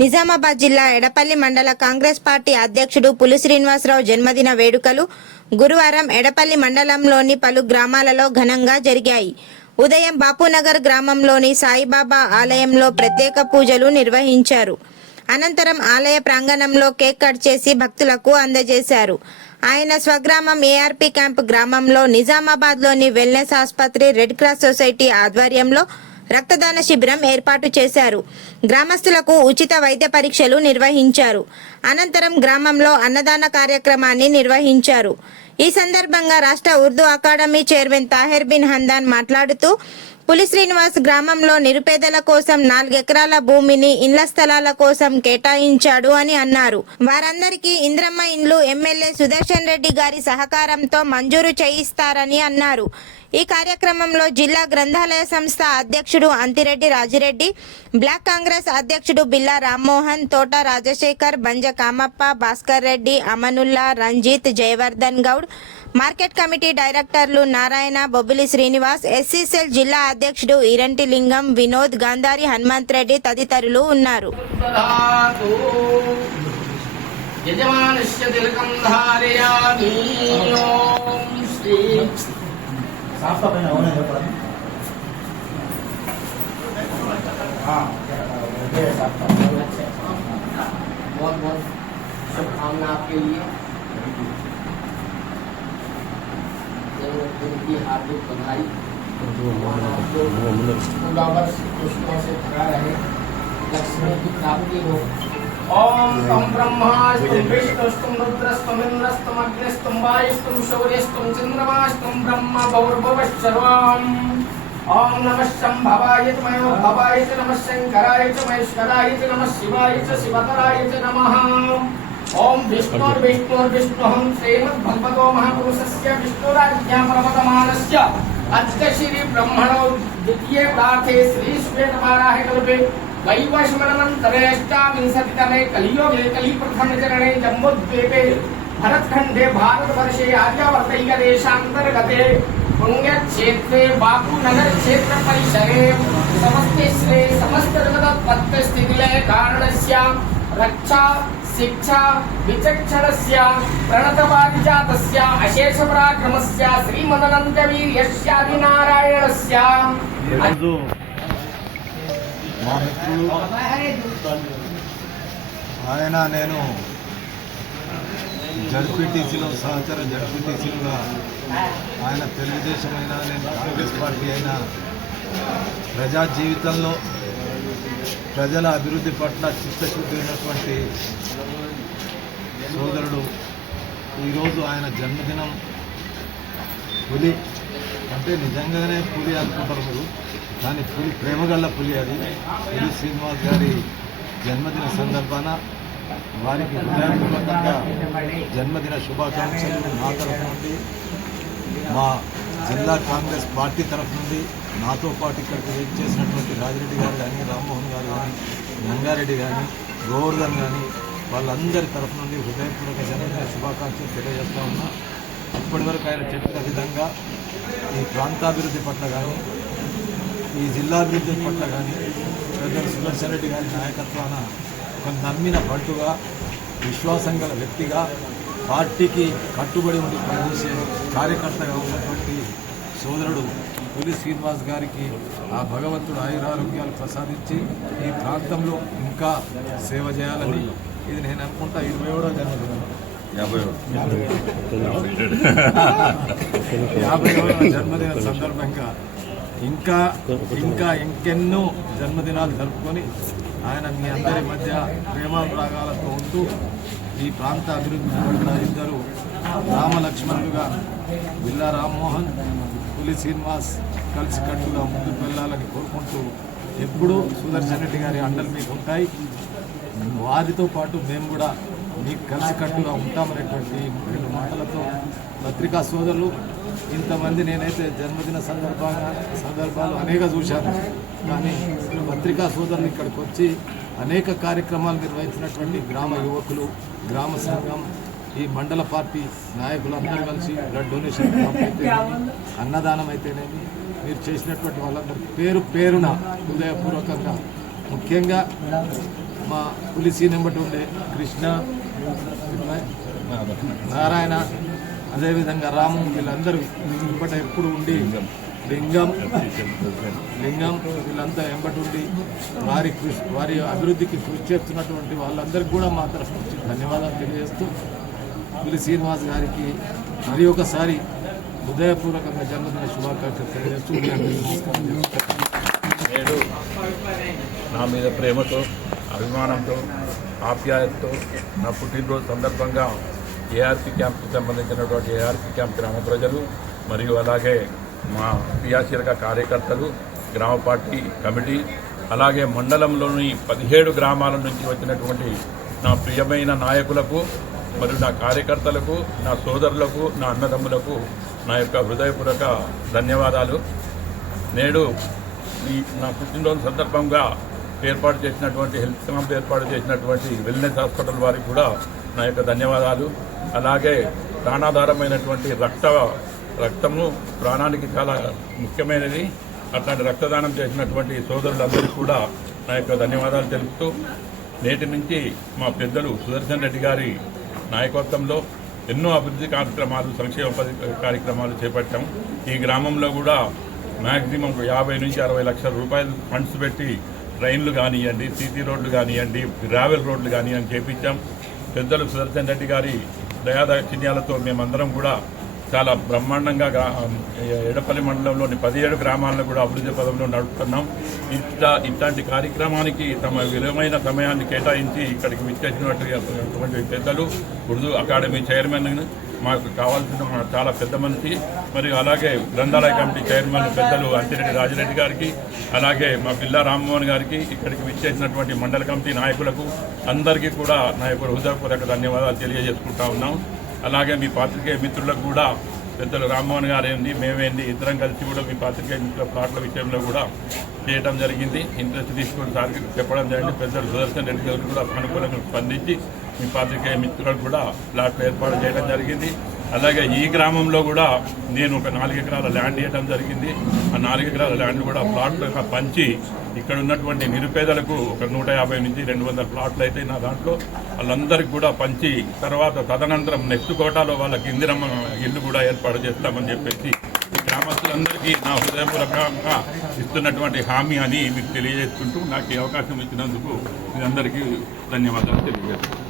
నిజామాబాద్ జిల్లా ఎడపల్లి మండల కాంగ్రెస్ పార్టీ అధ్యక్షుడు పులి శ్రీనివాసరావు జన్మదిన వేడుకలు గురువారం ఎడపల్లి మండలంలోని పలు గ్రామాలలో ఘనంగా జరిగాయి. ఉదయం బాపునగర్ గ్రామంలోని సాయిబాబా ఆలయంలో ప్రత్యేక పూజలు నిర్వహించారు. అనంతరం ఆలయ ప్రాంగణంలో కేక్ కట్ చేసి భక్తులకు అందజేశారు. ఆయన స్వగ్రామం ఏఆర్పి క్యాంప్ గ్రామంలో నిజామాబాద్లోని వెల్నెస్ ఆసుపత్రి రెడ్ క్రాస్ సొసైటీ ఆధ్వర్యంలో రక్తదాన శిబిరం ఏర్పాటు చేశారు. గ్రామస్తులకు ఉచిత వైద్య పరీక్షలు నిర్వహించారు. అనంతరం గ్రామంలో అన్నదాన కార్యక్రమాన్ని నిర్వహించారు. ఈ సందర్భంగా రాష్ట్ర ఉర్దూ అకాడమీ చైర్మన్ తాహెర్ బిన్ హందాన్ మాట్లాడుతూ పులి శ్రీనివాస్ గ్రామంలో నిరుపేదల కోసం నాలుగెకరాల భూమిని ఇండ్ల స్థలాల కోసం కేటాయించాడు అని అన్నారు. వారందరికీ ఇంద్రమ్మ ఇండ్లు ఎమ్మెల్యే సుదర్శన్ రెడ్డి గారి సహకారంతో మంజూరు చేయిస్తారని అన్నారు. ఈ కార్యక్రమంలో జిల్లా గ్రంథాలయ సంస్థ అధ్యక్షుడు అంతిరెడ్డి రాజిరెడ్డి బ్లాక్ కాంగ్రెస్ అధ్యక్షుడు బిల్లా రామ్మోహన్ తోట రాజశేఖర్ బంజ కామప్ప భాస్కర్ రెడ్డి అమనుల్లా రంజిత్ జయవర్ధన్ గౌడ్ మార్కెట్ కమిటీ డైరెక్టర్లు నారాయణ బొబ్బిలి శ్రీనివాస్ ఎస్సీసెల్ జిల్లా అధ్యక్షుడు ఇరంటి లింగం వినోద్ గాంధారి హనుమంత్ రెడ్డి తదితరులు ఉన్నారు. ధారయామి. ఓం శ్రీ जन्मदिन की बधाई आपको पूरा से भरा रहे। लक्ष्मी की प्राप्ति हो। ओम तम ब्रह्मास्तम विष्णुस्तम रुद्रस्तम अग्निस्तम शौर्यस्तम चंद्रमास्तम ब्रह्म भौर्भुवः ओम नमः शंभवाय च मयो भवाय च नमः शंकराय च महेश्वराय च नमः शिवाय च शिवतराय च नमः। ओम विष्णु विष्णु विष्णु हम श्रीमद भगवतो महापुरुषस्य विष्णुराज्ञा प्रवर्तमानस्य अच्च श्री ब्रह्मणो द्वितीय प्राथे श्री श्वेतमाराहे कल्पे। वैवशमनमन्तरेष्टाविंशतितमे कलियोगे कली प्रथम चरणे जम्बुद्वेपे भरतखंडे भारत वर्षे आर्यावर्तैक देशांतर्गते पुण्य क्षेत्र बापू कलिप्रथमचरणे जम्बुद्वीपे भरतखण्डे भारतवर्षे आर्यावर्तैकदेशान्तर्गते पुण्यक्षेत्रे बापूनगरक्षेत्रपरिसरे समस्ते श्रे समस्तजगतत्वत्वस्थितिलयकारणस्य रक्षा शिक्षा विचक्षणस्य प्रणतपारिजातस्य अशेषपराक्रमस्य श्रीमदनन्दवीर्यस्यादिनारायणस्य ఈరోజు మా మిత్రులు ఆయన నేను జడ్పీటీసీలో సహచర జడ్పీటీసీలుగా ఆయన తెలుగుదేశం అయినా నేను కాంగ్రెస్ పార్టీ అయినా ప్రజా జీవితంలో ప్రజల అభివృద్ధి పట్ల చిత్తశుద్ధి ఉన్నటువంటి సోదరుడు ఈరోజు ఆయన జన్మదినం పులి. అంటే నిజంగానే పులి అనుకుంటారు మీరు. కానీ పులి ప్రేమగల్ల పులి అది. పులి శ్రీనివాస్ గారి జన్మదిన సందర్భాన వారికి హృదయపూర్వకంగా జన్మదిన శుభాకాంక్షలు మా తరఫు నుండి మా జిల్లా కాంగ్రెస్ పార్టీ తరఫు నుండి నాతో పాటు ఇక్కడికి వెయిట్ చేసినటువంటి రాజిరెడ్డి గారు కానీ రామ్మోహన్ గారు కానీ రంగారెడ్డి కానీ గోవర్ధన్ కానీ వాళ్ళందరి తరఫు నుండి హృదయపూర్వక జన్మదిన శుభాకాంక్షలు తెలియజేస్తా ఉన్నా. ఇప్పటి వరకు ఆయన చెప్పిన విధంగా ఈ ప్రాంతాభివృద్ధి పట్ల కానీ ఈ జిల్లా అభివృద్ధి పట్ల కానీ ప్రజలు సుదర్శన్ రెడ్డి గారి నాయకత్వాన ఒక నమ్మిన బంటుగా విశ్వాసం గల వ్యక్తిగా పార్టీకి కట్టుబడి ఉండి పనిచేసే కార్యకర్తగా ఉన్నటువంటి సోదరుడు పులి శ్రీనివాస్ గారికి ఆ భగవంతుడు ఆయురారోగ్యాలు ప్రసాదించి ఈ ప్రాంతంలో ఇంకా సేవ చేయాలని ఇది నేను అనుకుంటా ఇరవై ఏడో జన్మదినం యాభై యాభై జన్మదిన సందర్భంగా ఇంకా ఇంకా ఇంకెన్నో జన్మదినాలు జరుపుకొని ఆయన మీ అందరి మధ్య ప్రేమానురాగాలతో ఉంటూ ఈ ప్రాంత అభివృద్ధి ఇద్దరు రామలక్ష్మణులుగా బిల్లా రామ్మోహన్ పులి శ్రీనివాస్ కలిసికట్టుగా ముందుకు వెళ్ళాలని కోరుకుంటూ ఎప్పుడూ సుదర్శన్ రెడ్డి గారి అండలు మీకు ఉంటాయి. వారితో పాటు మేము కూడా మీకు కలిసి కట్టుగా ఉంటామనేటువంటి రెండు మాటలతో పత్రికా సోదరులు ఇంతమంది నేనైతే జన్మదిన సందర్భంగా సందర్భాలు అనేక చూశాను. కానీ పత్రికా సోదరులు ఇక్కడికి వచ్చి అనేక కార్యక్రమాలు నిర్వహించినటువంటి గ్రామ యువకులు గ్రామ సంఘం ఈ మండల పార్టీ నాయకులందరూ కలిసి బ్లడ్ డొనేషన్ అన్నదానం అయితేనేమి మీరు చేసినటువంటి వాళ్ళందరికీ పేరు పేరున హృదయపూర్వకంగా ముఖ్యంగా మా పులిసీ నెంబటి ఉండే కృష్ణ నారాయణ అదేవిధంగా రాము వీళ్ళందరూ ఇంపట ఎప్పుడు ఉండి లింగం లింగం వీళ్ళంతా ఎంబటి ఉండి వారి కృషి వారి అభివృద్ధికి కృషి చేస్తున్నటువంటి వాళ్ళందరికీ కూడా మా తరఫు నుంచి ధన్యవాదాలు తెలియజేస్తూ పులి శ్రీనివాస్ గారికి మరి ఒకసారి హృదయపూర్వకంగా జన్మదిన శుభాకాంక్షలు తెలియజేస్తూ నేడు నా మీద ప్రేమతో అభిమానంతో ఆప్యాయతతో నా పుట్టినరోజు సందర్భంగా ఏఆర్పి క్యాంప్కి సంబంధించినటువంటి ఏఆర్పి క్యాంప్ గ్రామ ప్రజలు మరియు అలాగే మా క్రియాశీలక కార్యకర్తలు గ్రామ పార్టీ కమిటీ అలాగే మండలంలోని పదిహేడు గ్రామాల నుంచి వచ్చినటువంటి నా ప్రియమైన నాయకులకు మరియు నా కార్యకర్తలకు నా సోదరులకు నా అన్నదమ్ములకు నా యొక్క హృదయపూర్వక ధన్యవాదాలు. నేడు ఈ నా పుట్టినరోజు సందర్భంగా ఏర్పాటు చేసినటువంటి హెల్త్ క్యాంప్ ఏర్పాటు చేసినటువంటి వెల్నెస్ హాస్పిటల్ వారికి కూడా నా యొక్క ధన్యవాదాలు. అలాగే ప్రాణాధారమైనటువంటి రక్త రక్తము ప్రాణానికి చాలా ముఖ్యమైనది. అట్లాంటి రక్తదానం చేసినటువంటి సోదరులందరికీ కూడా నా యొక్క ధన్యవాదాలు తెలుపుతూ నేటి నుంచి మా పెద్దలు సుదర్శన్ రెడ్డి గారి నాయకత్వంలో ఎన్నో అభివృద్ధి కార్యక్రమాలు సంక్షేమ కార్యక్రమాలు చేపట్టాం. ఈ గ్రామంలో కూడా మ్యాక్సిమం ఒక యాభై నుంచి అరవై లక్షల రూపాయలు ఫండ్స్ పెట్టి ట్రైన్లు కానివ్వండి సిటీ రోడ్లు కానివ్వండి గ్రావెల్ రోడ్లు కానివ్వండి చేపించాం. పెద్దలు సుదర్శన్ రెడ్డి గారి దయాదాక్షిణ్యాలతో మేమందరం కూడా చాలా బ్రహ్మాండంగా ఎడపల్లి మండలంలోని పదిహేడు గ్రామాలను కూడా అభివృద్ధి పదంలో నడుపుతున్నాం. ఇట్లా ఇట్లాంటి కార్యక్రమానికి తమ విలువైన సమయాన్ని కేటాయించి ఇక్కడికి విచ్చేసినటువంటి పెద్దలు ఉర్దూ అకాడమీ చైర్మన్ మాకు కావాల్సిన చాలా పెద్ద మనిషి మరియు అలాగే గ్రంథాలయ కమిటీ చైర్మన్ పెద్దలు అంతిరెడ్డి రాజిరెడ్డి గారికి అలాగే మా పిల్ల రామ్మోహన్ గారికి ఇక్కడికి విచ్చేసినటువంటి మండల కమిటీ నాయకులకు అందరికీ కూడా నా యొక్క హృదయపూర్వక ధన్యవాదాలు తెలియజేసుకుంటా ఉన్నాం. అలాగే మీ పాత్రికేయ మిత్రులకు కూడా పెద్దలు రామ్మోహన్ గారు ఏంటి మేమేంటి ఇద్దరం కలిసి కూడా మీ పాత్రికేయ మిత్రుల ప్లాట్ల విషయంలో కూడా చేయడం జరిగింది. ఇంట్రెస్ట్ తీసుకొని సార్కి చెప్పడం జరిగింది. పెద్దలు సుదర్శన్ రెడ్డి గారు కూడా అనుకూలంగా స్పందించి మీ పాత్రికేయ మిత్రులు కూడా ప్లాట్లు ఏర్పాటు చేయడం జరిగింది. అలాగే ఈ గ్రామంలో కూడా నేను ఒక నాలుగు ఎకరాల ల్యాండ్ ఇవ్వడం జరిగింది. ఆ నాలుగు ఎకరాల ల్యాండ్ కూడా ప్లాట్లు పంచి ఇక్కడ ఉన్నటువంటి నిరుపేదలకు ఒక నూట యాభై నుంచి రెండు వందల ప్లాట్లు అయితే నా దాంట్లో. వాళ్ళందరికీ కూడా పంచి తర్వాత తదనంతరం నెక్స్ట్ కోటాలో వాళ్ళకి ఇందిరమ్మ ఇల్లు కూడా ఏర్పాటు చేస్తామని చెప్పేసి ఈ గ్రామస్తులందరికీ నా హృదయపూర్వకంగా ఇస్తున్నటువంటి హామీ అని మీకు తెలియజేసుకుంటూ నాకు ఈ అవకాశం ఇచ్చినందుకు మీ అందరికీ ధన్యవాదాలు తెలియజేస్తున్నాను.